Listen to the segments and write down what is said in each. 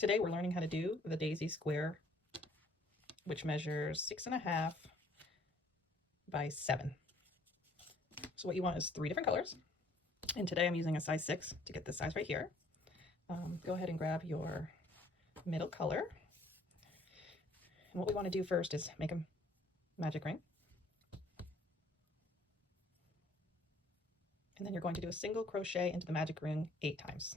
Today we're learning how to do the daisy square, which measures 6.5 by 7. So what you want is 3 different colors. And today I'm using a size 6 to get this size right here. Go ahead and grab your middle color. And what we want to do first is make a magic ring. And then you're going to do a single crochet into the magic ring 8 times.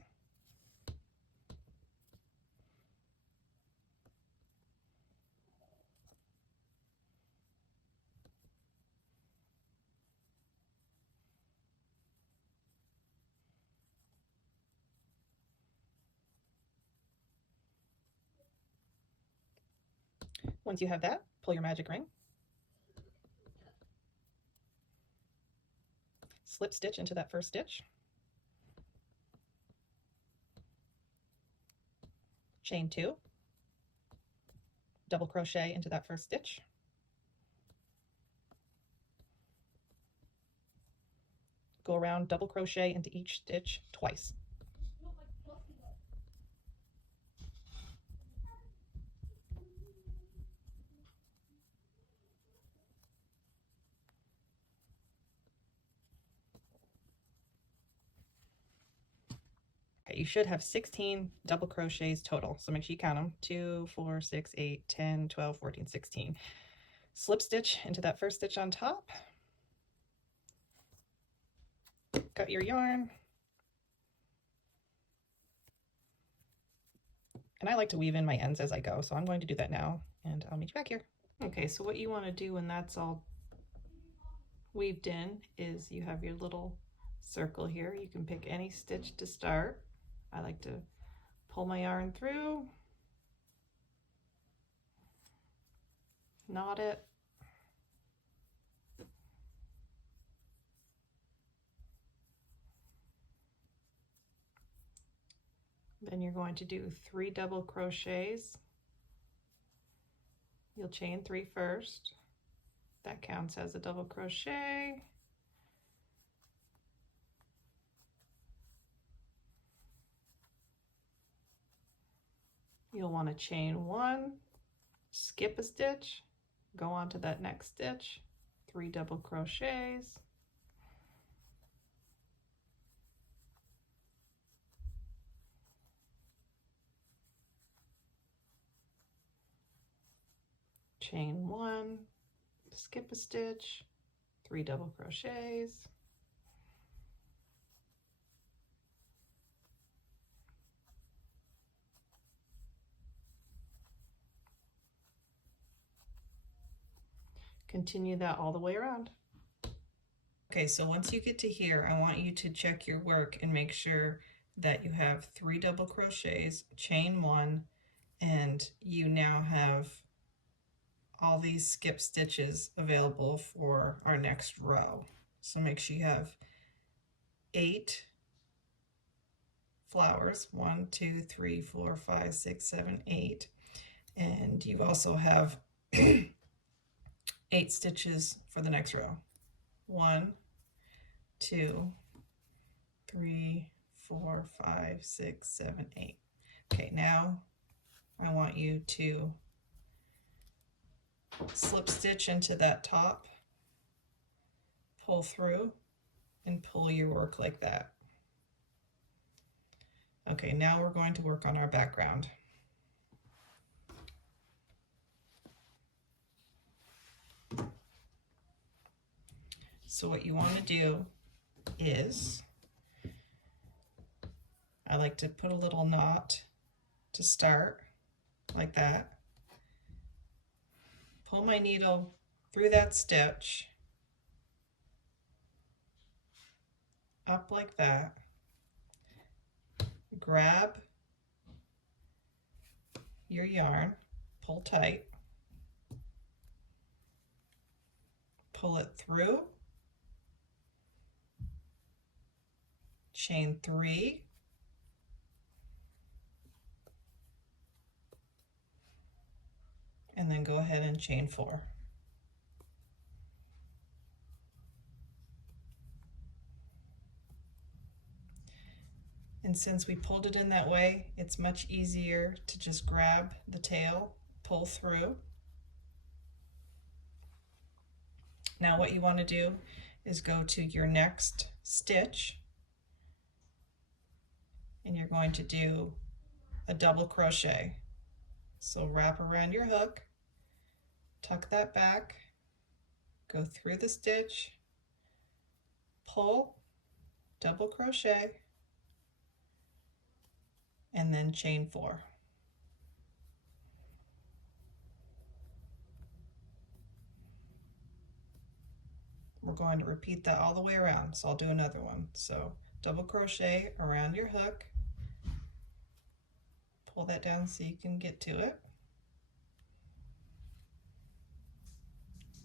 Once you have that, pull your magic ring, slip stitch into that first stitch, chain 2, double crochet into that first stitch, go around, double crochet into each stitch twice. Okay, you should have 16 double crochets total, so make sure you count them. 2, 4, 6, 8, 10, 12, 14, 16. Slip stitch into that first stitch on top, cut your yarn, and I like to weave in my ends as I go, so I'm going to do that now, and I'll meet you back here. Okay, so what you want to do when that's all weaved in is you have your little circle here. You can pick any stitch to start. I like to pull my yarn through, knot it, then you're going to do 3 double crochets. You'll chain 3 first. That counts as a double crochet. You'll want to chain 1, skip a stitch, go on to that next stitch, 3 double crochets, chain 1, skip a stitch, 3 double crochets, continue that all the way around. Okay, so once you get to here, I want you to check your work and make sure that you have 3 double crochets, chain 1, and you now have all these skip stitches available for our next row. So make sure you have 8 flowers, 1, 2, 3, 4, 5, 6, 7, 8, and you also have 8 stitches for the next row. 1, 2, 3, 4, 5, 6, 7, 8. Okay, now I want you to slip stitch into that top, pull through, and pull your work like that. Okay, now we're going to work on our background. So what you want to do is, I like to put a little knot to start, like that. Pull my needle through that stitch, up like that. Grab your yarn, pull tight, pull it through, chain 3, and then go ahead and chain 4. And since we pulled it in that way, it's much easier to just grab the tail, pull through. Now what you want to do is go to your next stitch, and you're going to do a double crochet. So wrap around your hook, tuck that back, go through the stitch, pull, double crochet, and then chain 4. We're going to repeat that all the way around, so I'll do another one. So double crochet around your hook, pull that down so you can get to it,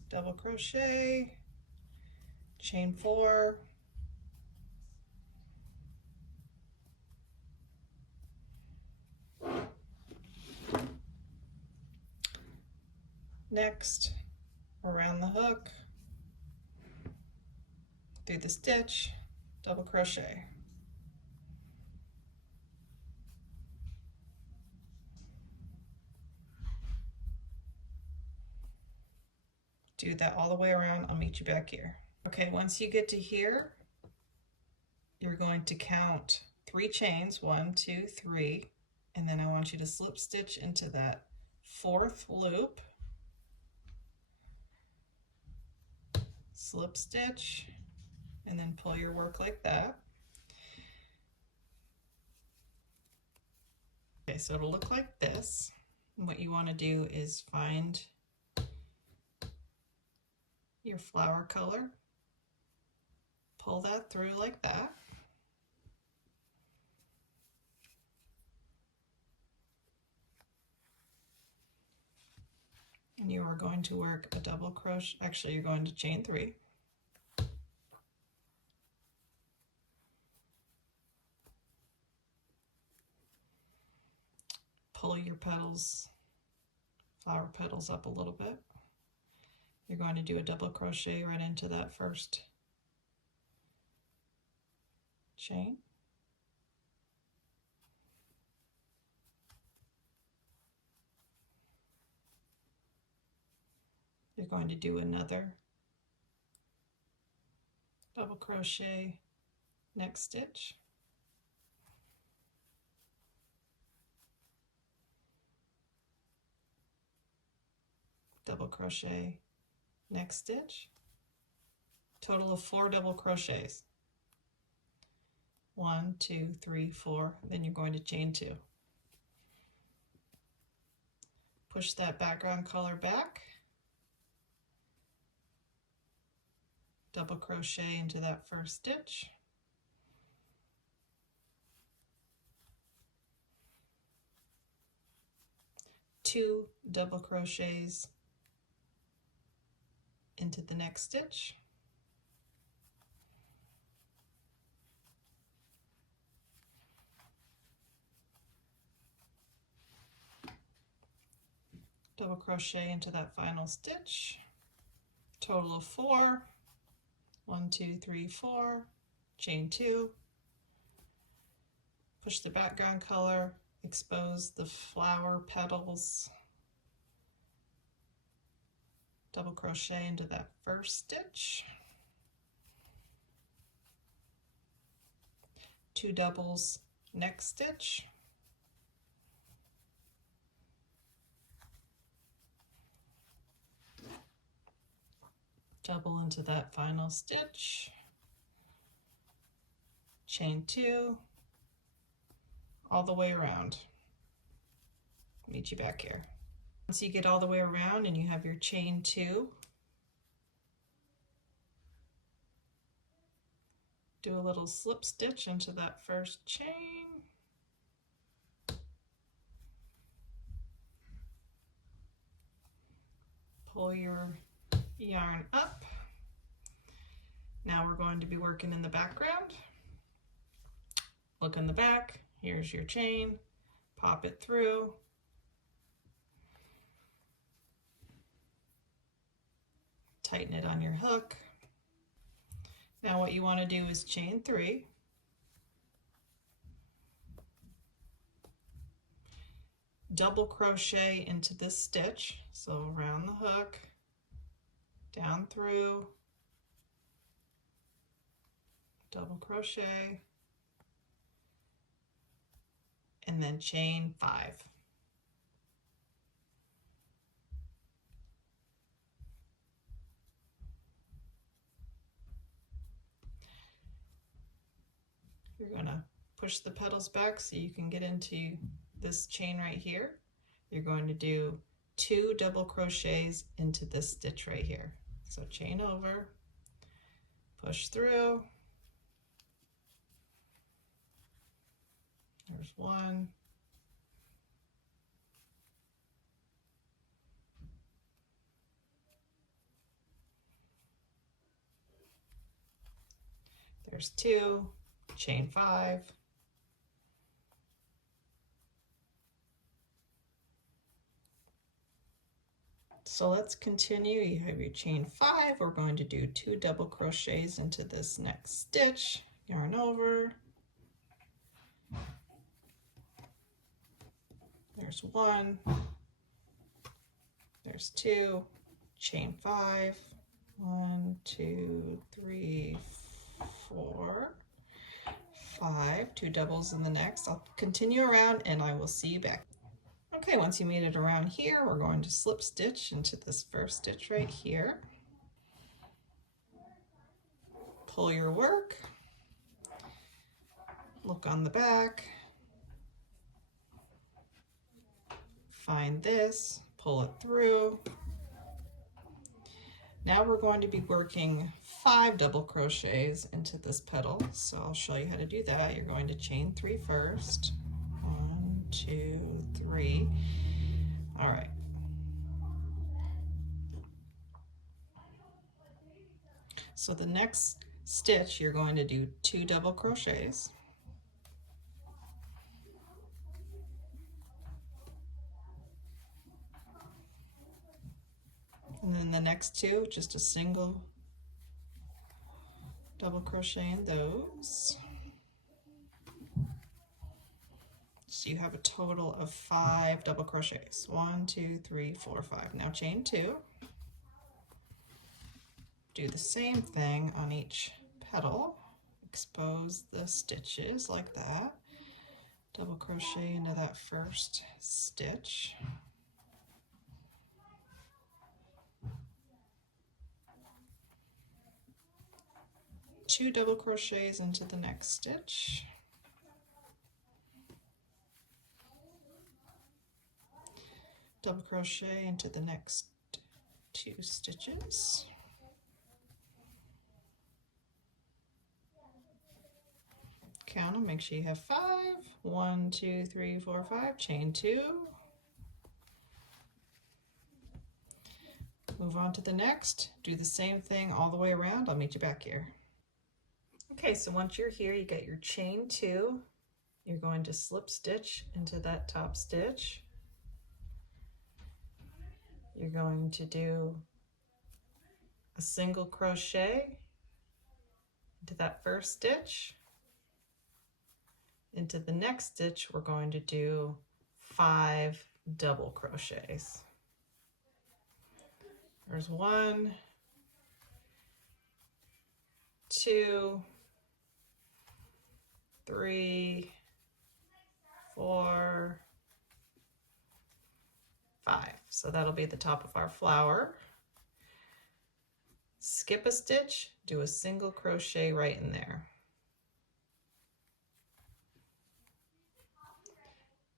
double crochet, chain 4, next around the hook, through the stitch, double crochet. Do that all the way around. I'll meet you back here. Okay, once you get to here, you're going to count 3 chains, 1, 2, 3, and then I want you to slip stitch into that 4th loop, slip stitch, and then pull your work like that. Okay, so it'll look like this. And what you want to do is find your flower color, pull that through like that. And you are going to work a double crochet, actually you're going to chain 3. Pull your petals, flower petals up a little bit. You're going to do a double crochet right into that first chain. You're going to do another double crochet next stitch. Double crochet next stitch. Total of 4 double crochets. 1, 2, 3, 4. Then you're going to chain 2. Push that background color back. Double crochet into that first stitch. Two double crochets into the next stitch. Double crochet into that final stitch. Total of 4. 1, 2, 3, 4. Chain 2. Push the background color, expose the flower petals. Double crochet into that first stitch. 2 doubles next stitch. Double into that final stitch. Chain 2 all the way around. Meet you back here. Once you get all the way around and you have your chain 2, do a little slip stitch into that first chain. Pull your yarn up. Now we're going to be working in the background. Look in the back, here's your chain, pop it through. Tighten it on your hook. Now what you want to do is chain 3. double crochet into this stitch. So around the hook, down through, double crochet, and then chain 5. You're going to push the petals back so you can get into this chain right here. You're going to do 2 double crochets into this stitch right here. So chain over, push through, there's 1, there's 2, chain 5, so let's continue. You have your chain 5. We're going to do 2 double crochets into this next stitch, yarn over, there's 1, there's 2, chain 5, 1, 2, 3, 4, 5, 2 doubles in the next. I'll continue around and I will see you back. Okay, once you made it around here, we're going to slip stitch into this first stitch right here. Pull your work, look on the back, find this, pull it through. Now we're going to be working 5 double crochets into this petal, so I'll show you how to do that. You're going to chain 3 first. 1, 2, 3. All right. So the next stitch, you're going to do 2 double crochets. And then the next 2, just a single double crochet in those. So you have a total of 5 double crochets. 1, 2, 3, 4, 5. Now chain 2. Do the same thing on each petal. Expose the stitches like that. Double crochet into that first stitch. Two double crochets into the next stitch. Double crochet into the next 2 stitches. Count them, make sure you have 5. 1, 2, 3, 4, 5. Chain 2. Move on to the next. Do the same thing all the way around. I'll meet you back here. Okay, so once you're here, you get your chain 2. You're going to slip stitch into that top stitch. You're going to do a single crochet into that first stitch. Into the next stitch, we're going to do 5 double crochets. There's 1, 2, 3, 4, 5. So that'll be the top of our flower. Skip a stitch, do a single crochet right in there.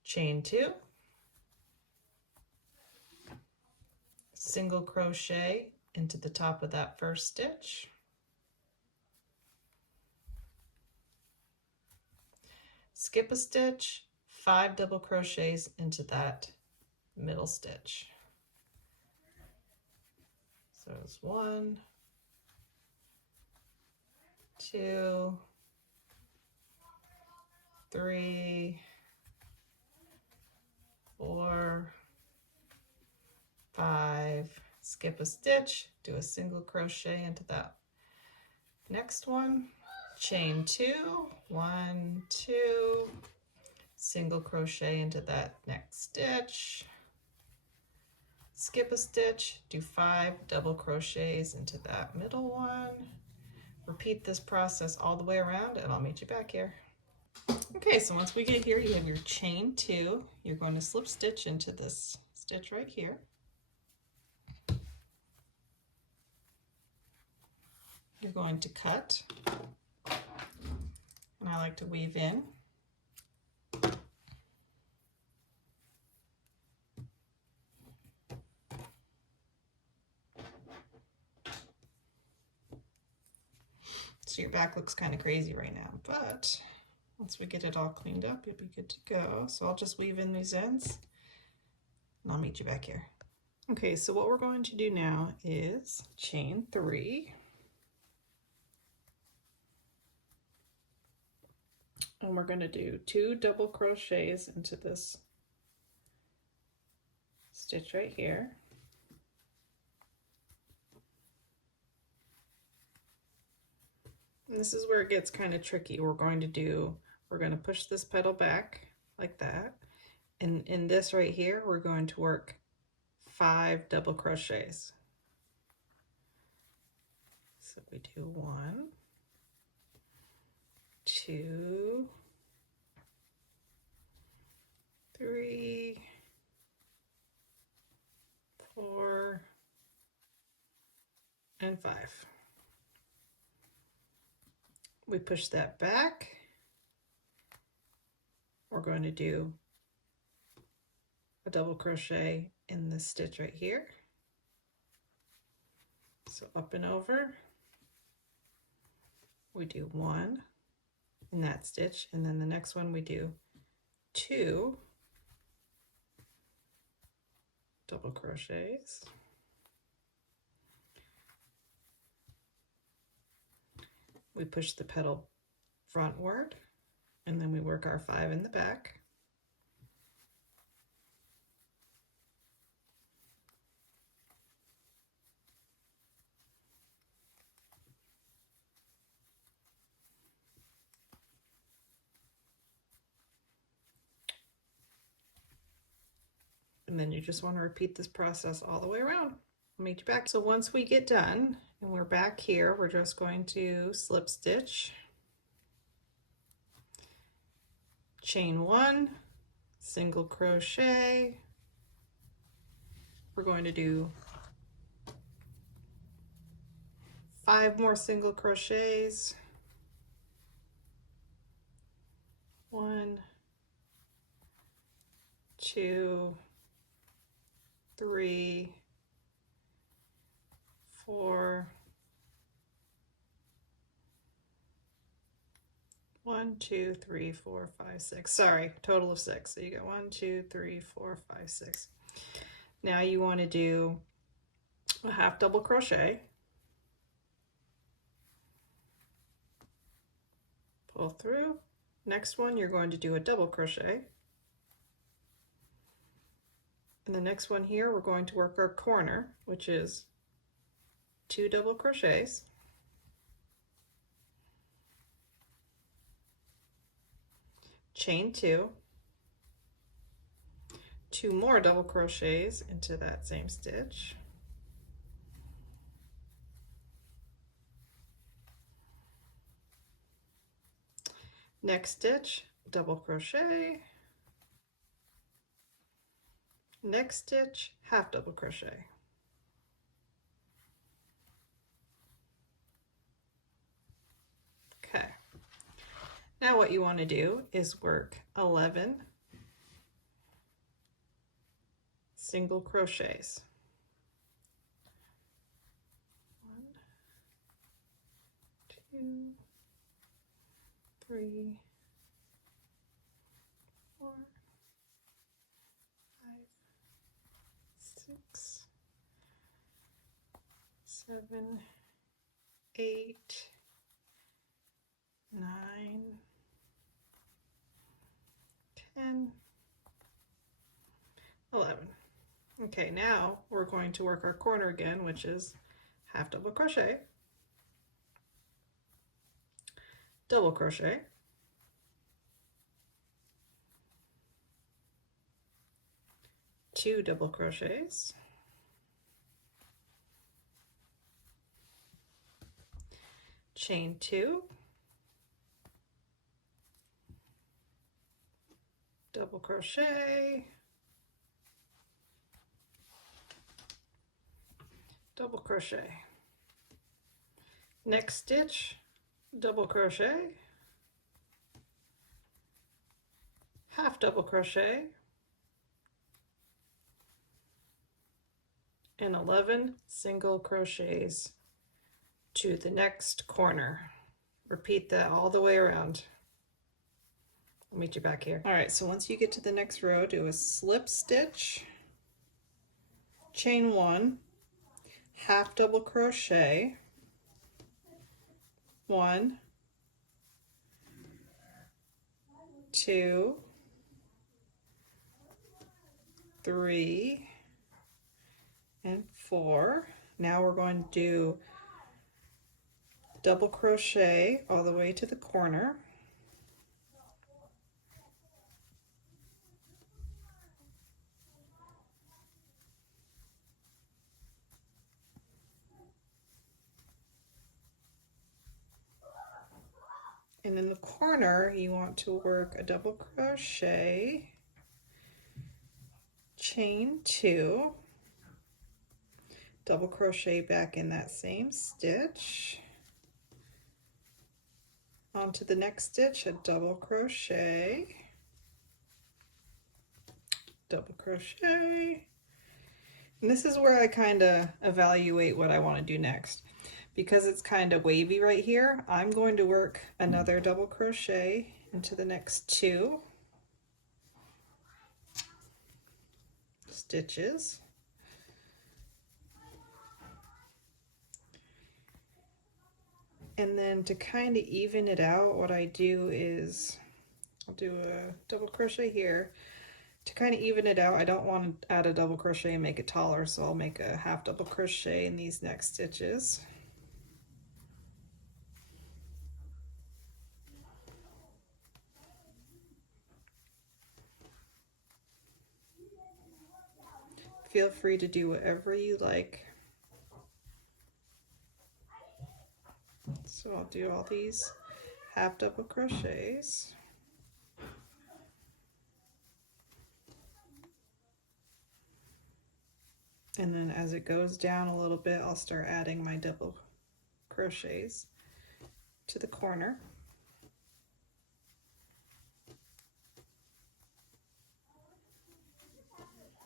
Chain 2. Single crochet into the top of that first stitch. Skip a stitch, 5 double crochets into that middle stitch. So it's 1, 2, 3, 4, 5, skip a stitch, do a single crochet into that next one, chain 2, 1, 2, single crochet into that next stitch, skip a stitch, do 5 double crochets into that middle one. Repeat this process all the way around and I'll meet you back here. Okay, so once we get here, you have your chain 2. You're going to slip stitch into this stitch right here. You're going to cut, and I like to weave in. So your back looks kind of crazy right now, but once we get it all cleaned up, you'll be good to go. So I'll just weave in these ends and I'll meet you back here. Okay, so what we're going to do now is chain 3. And we're going to do 2 double crochets into this stitch right here. And this is where it gets kind of tricky. We're going to push this petal back like that. And in this right here, we're going to work 5 double crochets. So we do 1, 2, 3, 4, and 5. We push that back. We're going to do a double crochet in this stitch right here. So up and over. We do 1 in that stitch, and then the next one we do 2 double crochets. We push the petal frontward, and then we work our 5 in the back. And then you just want to repeat this process all the way around. I'll meet you back. So once we get done and we're back here, we're just going to slip stitch, chain 1, single crochet. We're going to do 5 more single crochets. 1, 2, 3, 4, 1, 2, 3, 4, 5, 6. Sorry, total of 6. So you got 1, 2, 3, 4, 5, 6. Now you want to do a half double crochet, pull through. Next one, you're going to do a double crochet. And the next one here, we're going to work our corner, which is 2 double crochets. Chain 2, 2 more double crochets into that same stitch. Next stitch, double crochet. Next stitch, half double crochet. Okay. Now what you want to do is work 11 single crochets. 1, 2, 3, 4, 5, 6, 7, 8, 9, 10, 11. Okay, now we're going to work our corner again, which is half double crochet, double crochet, 2 double crochets, chain 2, double crochet, double crochet. Next stitch, double crochet, half double crochet, and 11 single crochets to the next corner. Repeat that all the way around. I'll meet you back here. All right, so once you get to the next row, do a slip stitch, chain 1, half double crochet, 1, 2, 3, and 4. Now we're going to do double crochet all the way to the corner. And in the corner, you want to work a double crochet, chain 2, double crochet back in that same stitch, onto the next stitch, a double crochet, double crochet. And this is where I kind of evaluate what I want to do next. Because it's kind of wavy right here, I'm going to work another double crochet into the next 2 stitches. And then to kind of even it out, what I do is I'll do a double crochet here. To kind of even it out, I don't want to add a double crochet and make it taller, so I'll make a half double crochet in these next stitches. Feel free to do whatever you like. So I'll do all these half double crochets. And then as it goes down a little bit, I'll start adding my double crochets to the corner.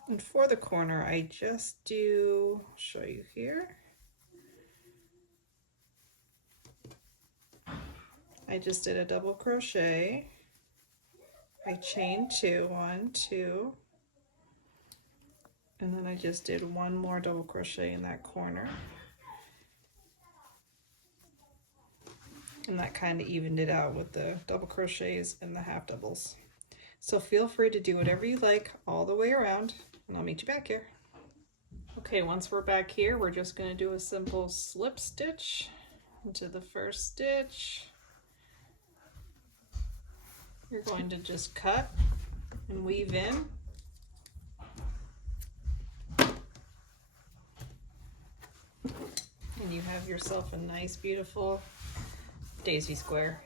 And for the corner, I just do, I'll show you here. I just did a double crochet. I chained 2, 1, 2. And then I just did one more double crochet in that corner. And that kind of evened it out with the double crochets and the half doubles. So feel free to do whatever you like all the way around, and I'll meet you back here. Okay, once we're back here, we're just going to do a simple slip stitch into the first stitch. You're going to just cut and weave in. And you have yourself a nice, beautiful daisy square.